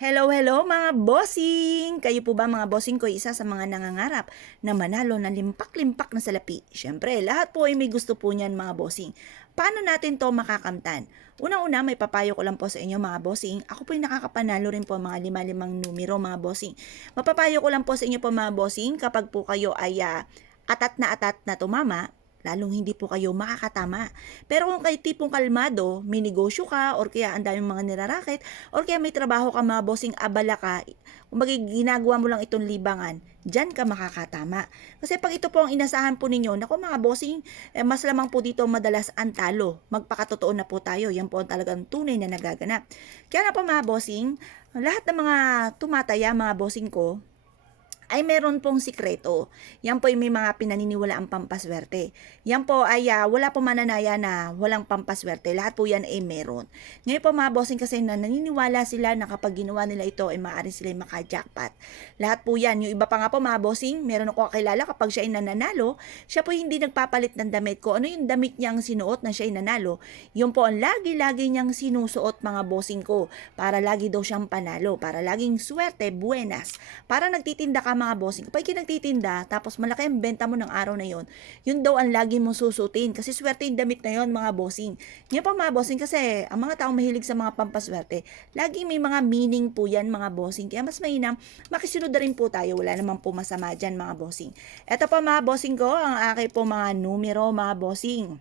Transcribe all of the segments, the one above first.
Hello, hello mga bossing! Kayo po ba mga bossing ko isa sa mga nangangarap na manalo ng limpak-limpak na salapi? Siyempre, lahat po ay may gusto po niyan mga bossing. Paano natin to makakamtan? Una-una, may papayo ko lang po sa inyo mga bossing. Ako po ay nakakapanalo rin po mga lima-limang numero mga bossing. Mapapayo ko lang po sa inyo po mga bossing kapag po kayo ay atat na tumama, lalong hindi po kayo makakatama. Pero kung kayo tipong kalmado, may negosyo ka, or kaya ang daming mga nirarakit, or kaya may trabaho ka mga bossing, abala ka, kumbaga ginagawa mo lang itong libangan, dyan ka makakatama. Kasi pag ito po ang inasahan po ninyo, naku mga bossing, mas lamang po dito madalas ang talo. Magpakatotoo na po tayo, yan po ang talagang tunay na nagaganap. Kaya na po mga bossing, lahat ng mga tumataya mga bossing ko, ay meron pong sikreto. Yan po ay may mga pinaniniwalaang pampaswerte. Yan po ay wala po mananaya na walang pampaswerte. Lahat po yan ay meron. Ngayon po mga bossing kasi na naniniwala sila na kapag ginawa nila ito ay maaari sila maka-jackpot. Lahat po yan. Yung iba pa nga po mga bossing, meron ako kakilala kapag siya ay nananalo, siya po hindi nagpapalit ng damit ko. Ano yung damit niyang sinuot na siya ay nanalo? Yun po ang lagi-lagi niyang sinusuot mga bossing ko. Para lagi daw siyang panalo. Para laging swerte, buenas. Para nagtitinda ka mga bossing. Kapag nagtitinda, tapos malaki ang benta mo ng araw na yon, yun daw ang lagi mo susutin. Kasi swerte yung damit na yon mga bossing. Ngayon pa mga bossing kasi ang mga taong mahilig sa mga pampaswerte, lagi may mga meaning po yan mga bossing. Kaya mas mainam, makisunod na rin po tayo. Wala naman po masama dyan mga bossing. Ito pa mga bossing ko, ang aking po mga numero mga bossing.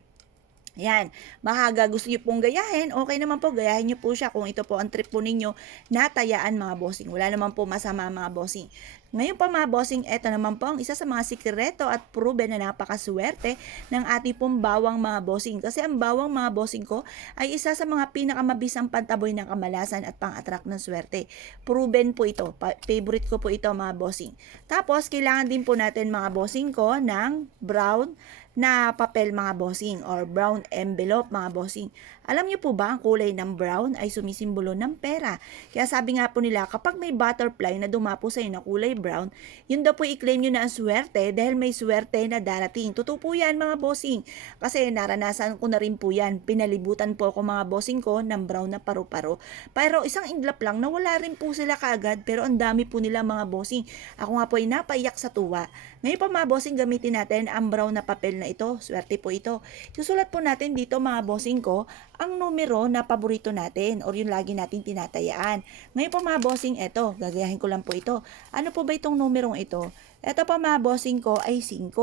Yan, mahaga gusto nyo pong gayahin, okay naman po, gayahin nyo po siya kung ito po ang trip po ninyo na tayaan mga bossing. Wala naman po masama mga bossing. Ngayon pa mga bossing, ito naman po ang isa sa mga sikreto at proven na napakaswerte ng ating pong bawang mga bossing. Kasi ang bawang mga bossing ko ay isa sa mga pinakamabisang pantaboy ng kamalasan at pang-attract ng swerte. Proven po ito, favorite ko po ito mga bossing. Tapos, kailangan din po natin mga bossing ko ng brown na papel mga bossing or brown envelope mga bossing. Alam niyo po ba ang kulay ng brown ay sumisimbolo ng pera? Kaya sabi nga po nila kapag may butterfly na dumapo sa iyo na kulay brown, yun daw po i-claim nyo na ang swerte dahil may swerte na darating. Totoo po yan mga bossing. Kasi naranasan ko na rin po yan. Pinalibutan po ako mga bossing ko ng brown na paru-paro. Pero isang inglap lang na wala rin po sila kaagad pero ang dami po nila mga bossing. Ako nga po ay napaiyak sa tuwa. Ngayon pa mga bossing gamitin natin ang brown na papel na ito. Swerte po ito. Susulat po natin dito mga bossing ko ang numero na paborito natin or yung lagi natin tinatayaan. Ngayon po mga bossing, eto, gagayahin ko lang po ito. Ano po ba itong numerong ito? Ito pa mga bossing ko ay 5.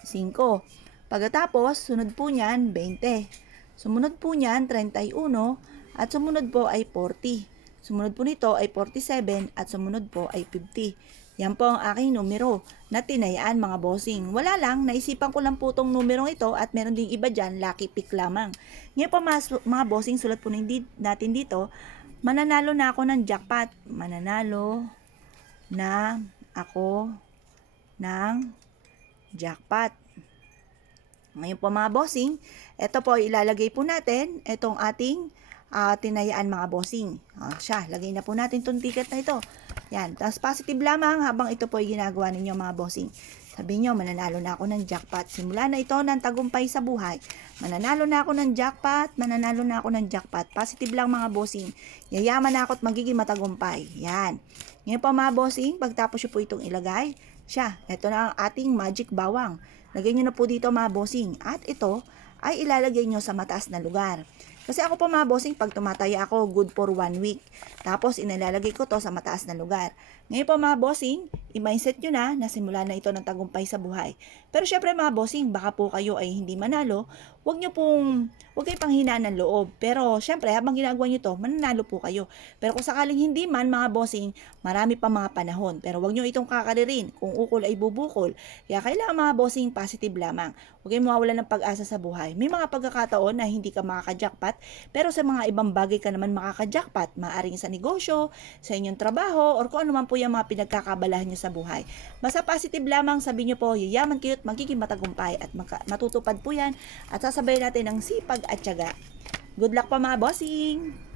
5. Pagkatapos, sunod po niyan 20. Sumunod po niyan 31 at sumunod po ay 40. Sumunod po nito ay 47 at sumunod po ay 50. Yan po ang aking numero na tinayaan mga bossing. Wala lang, naisipan ko lang po itong numerong ito at meron ding iba dyan, lucky pick lamang. Ngayon po mga bossing, sulat po natin dito, mananalo na ako ng jackpot. Mananalo na ako ng jackpot. Ngayon po mga bossing, ito po ilalagay po natin itong ating tinayaan mga bossing. Siya, lagay na po natin itong ticket na ito. Yan, tapos positive lamang habang ito po ay ginagawa ninyo mga bossing. Sabi nyo, mananalo na ako ng jackpot. Simula na ito ng tagumpay sa buhay. Mananalo na ako ng jackpot, mananalo na ako ng jackpot. Positive lang mga bossing. Yayaman na ako at magiging matagumpay. Yan. Ngayon po mga bossing, pagtapos nyo po itong ilagay, siya, ito na ang ating magic bawang. Lagay nyo na po dito mga bossing. At ito ay ilalagay nyo sa mataas na lugar. Kasi ako po mga bossing, pag tumataya ako, good for 1 week. Tapos, inilalagay ko to sa mataas na lugar. Ngayon po mga bossing, i-mindset nyo na simula na ito ng tagumpay sa buhay. Pero syempre mga bossing, baka po kayo ay hindi manalo, huwag kayong panghinaan ng loob. Pero syempre, habang ginagawa nyo to, mananalo po kayo. Pero kung sakaling hindi man mga bossing, marami pa mga panahon. Pero huwag nyo itong kakalirin, kung ukol ay bubukol. Kaya kailangan mga bossing, positive lamang. Huwag kayong mawawalan ng pag-asa sa buhay. May mga pagkakataon na hindi ka makaka-jackpot, pero sa mga ibang bagay ka naman makaka-jackpot. Maaring sa negosyo, sa inyong trabaho, or kung ano man po yung mga pinagkakabalahan nyo sa buhay. Basta positive lamang, sabi nyo po, yayaman kayo at magiging matagumpay at matutupad po yan at sasabayin natin ng sipag at tiyaga. Good luck pa mga bossing!